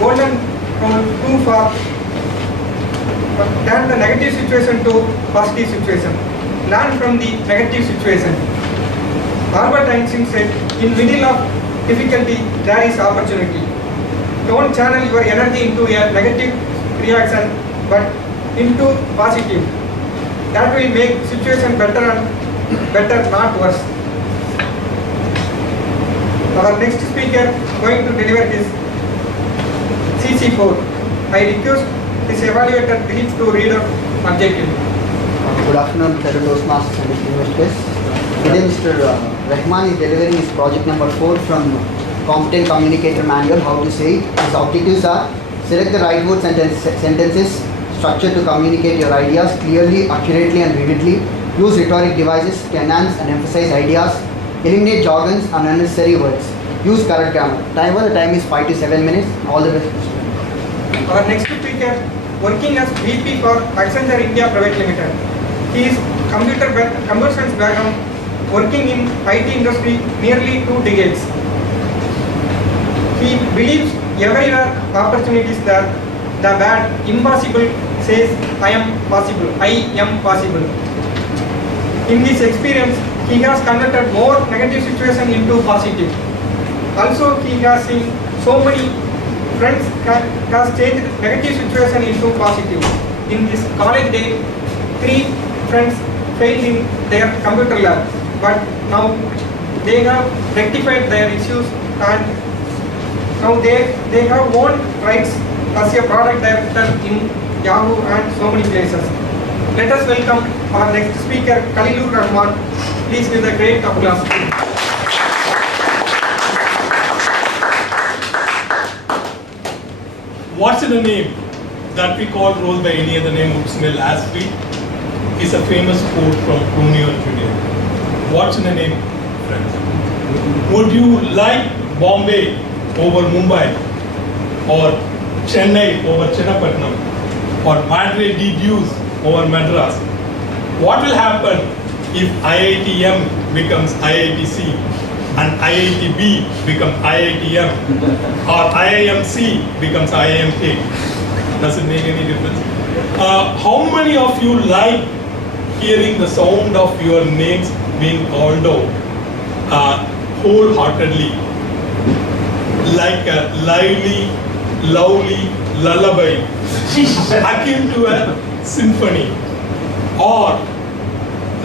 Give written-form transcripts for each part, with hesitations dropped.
golden rule too far, turn the negative situation to positive situation. Learn from the negative situation. Albert Einstein said, in middle of difficulty, there is opportunity. Don't channel your energy into a negative reaction, but into positive. That will make situation better and better, not worse. Our next speaker going to deliver is CC4. I request this evaluator please to read out objective. Good afternoon, fellow Toastmasters and distinguished guests. Today, Mr. Rahman is delivering his project number 4 from Competent Communicator Manual, how to say it. His objectives are: select the right word sentences, structure to communicate your ideas clearly, accurately and vividly, use rhetoric devices to enhance and emphasize ideas, eliminate jargons and unnecessary words, use correct grammar. The time is 5 to 7 minutes. All the best. Our next speaker, working as VP for Accenture India Private Limited. He is computer science background, working in IT industry nearly 2 decades. He believes everywhere opportunities there. The word impossible says I am possible. In this experience, he has converted more negative situation into positive. Also, he has seen so many friends has changed negative situation into positive. In this college day, 3 friends failed in their computer lab, but now they have rectified their issues and now they have won rights as a product director in Yahoo and so many places. Let us welcome our next speaker, Kalilur Rahman. Please give a great applause. What's in a name that we call rose by any other name would smell as sweet is a famous quote from Romeo and Juliet. What's in a name, friends? Would you like Bombay over Mumbai, or Chennai over Chennapatnam, or Madrid de Dios over Madras? What will happen if IITM becomes IITC and IITB becomes IITM or IIMC becomes IIMK? Does it make any difference? How many of you like hearing the sound of your names being called out wholeheartedly, like a lively, lovely lullaby akin to a symphony, or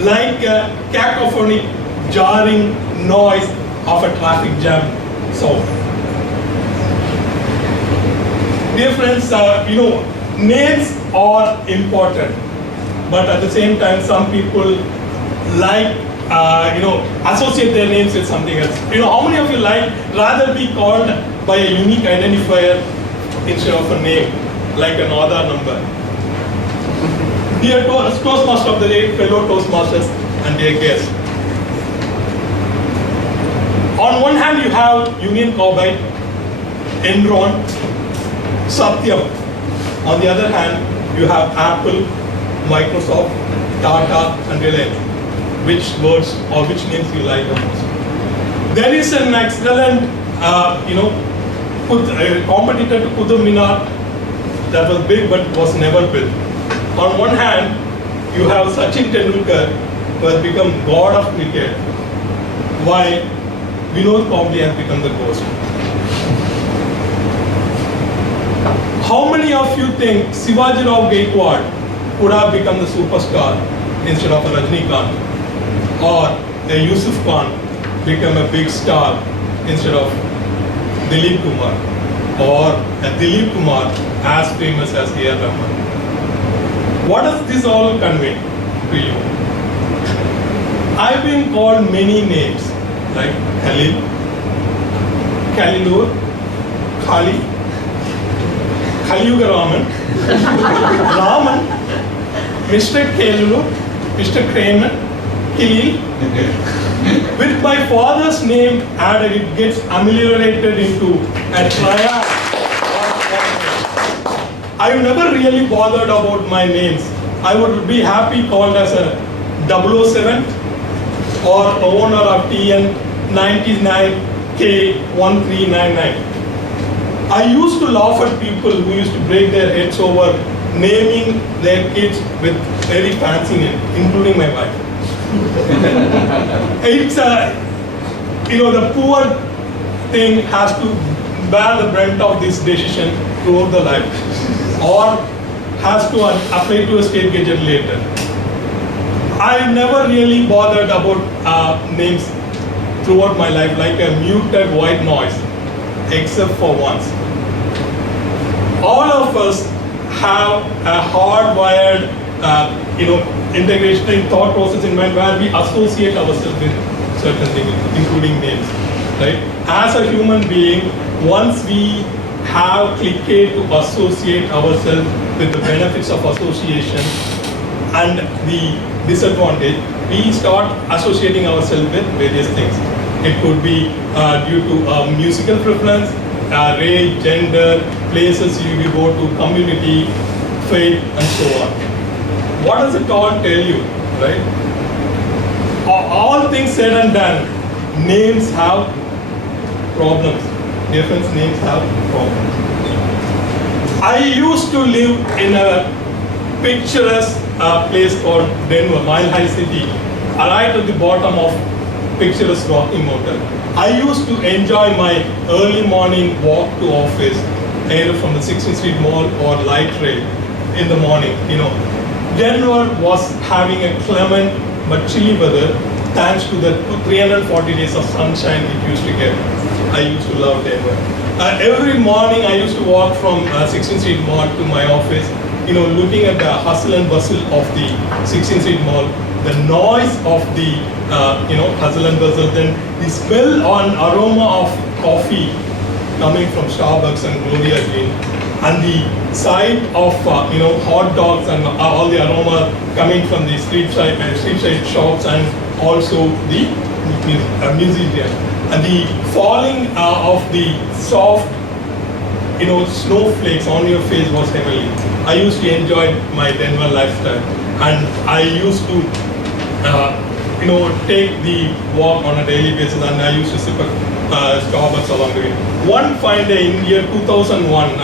like a cacophonic, jarring noise of a traffic jam sound? Dear friends, names are important, but at the same time, some people like associate their names with something else. How many of you like rather be called by a unique identifier instead of a name, like an Aadhaar number? Dear Toastmaster of the day, fellow Toastmasters and dear guests. On one hand, you have Union Carbide, Enron, Satyam. On the other hand, you have Apple, Microsoft, Tata and Reliance. Which words or which names you like the most? There is an excellent, competitor to Qutub Minar that was big but was never built. On one hand, you have Sachin Tendulkar, who has become god of cricket, while Vinod Kambli has become the ghost. How many of you think Shivaji Rao Gaikwad would have become the superstar instead of a Rajnikant? Or a Yusuf Khan become a big star instead of Dilip Kumar, or a Dilip Kumar as famous as A.R. Rahman? What does this all convey to you? I've been called many names like Khalil, Kalilur, Khali, Kaliyuga Rahman, Mr. Kalilur, Mr. Kramer, Kilil. With my father's name added, it gets ameliorated into a triad. I've never really bothered about my names. I would be happy called as a 007 or owner of TN 99K1399. I used to laugh at people who used to break their heads over naming their kids with very fancy names, including my wife. It's the poor thing has to bear the brunt of this decision throughout the life, or has to apply to a state gadget later. I never really bothered about names throughout my life, like a muted white noise, except for once. All of us have a hardwired, integration in thought process in mind where we associate ourselves with certain things, including names, right? As a human being, once we have clicked to associate ourselves with the benefits of association and the disadvantage, we start associating ourselves with various things. It could be due to musical preference, race, gender, places you go to, community, faith, and so on. What does it all tell you, right? All things said and done, names have problems. Different names have problems. I used to live in a picturesque place called Denver, Mile High City, right at the bottom of picturesque Rocky Mountain. I used to enjoy my early morning walk to office, either from the 16th Street Mall or light rail in the morning. Denver was having a clement but chilly weather thanks to the 340 days of sunshine it used to get. I used to love Denver. Every morning I used to walk from 16th Street Mall to my office, looking at the hustle and bustle of the 16th Street Mall, the noise of the hustle and bustle, then the smell and aroma of coffee coming from Starbucks and Gloria Jean, and the sight of hot dogs and all the aroma coming from the street side shops, and also the museum, and the falling of the soft snowflakes on your face was heavenly. I used to enjoy my Denver lifestyle, and I used to take the walk on a daily basis, and I used to sip at Starbucks along the way. One fine day in year 2001,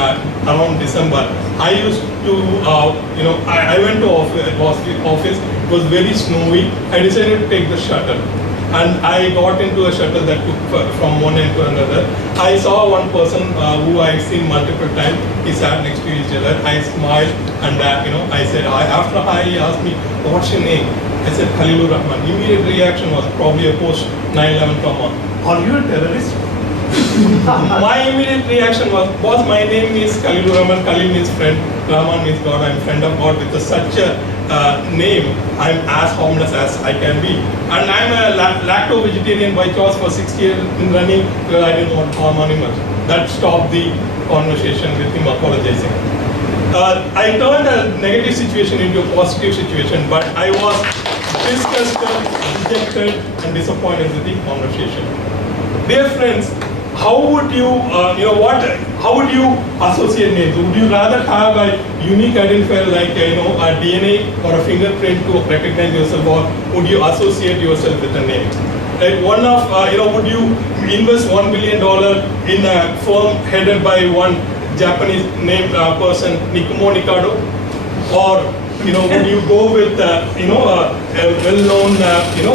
around December, I used to, I went to office, it was very snowy. I decided to take the shuttle, and I got into a shuttle that took from one end to another. I saw one person who I've seen multiple times. He sat next to each other. I smiled, and I said, after he asked me, what's your name? I said, Kalilur Rahman. Immediate reaction was probably a post 9/11 trauma. Are you a terrorist? My immediate reaction was my name is Kalilur Rahman. Kalil means friend, Rahman means God. I'm friend of God. With such a name, I'm as harmless as I can be. And I'm a lacto-vegetarian by choice for 6 years in running because I didn't want to harm animals. That stopped the conversation with him apologizing. I turned a negative situation into a positive situation, but I was disgusted, dejected, and disappointed with the conversation. Dear friends, how would you, how would you associate names? Would you rather have a unique identifier like, a DNA or a fingerprint to recognize yourself, or would you associate yourself with a name? Like would you invest $1 billion in a firm headed by one Japanese named person, Nikumo Nikado? Or, would you go with, a well-known,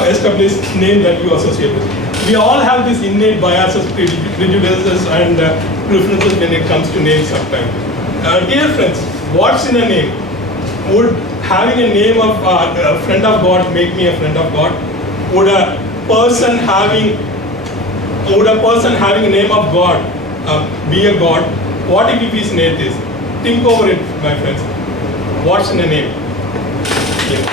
established name that you associate with? We all have these innate biases, prejudices, and preferences when it comes to names sometimes. Dear friends, what's in a name? Would having a name of a friend of God make me a friend of God? Would a person having a name of God be a God? What if he is an atheist? Think over it, my friends. What's in a name? Yeah.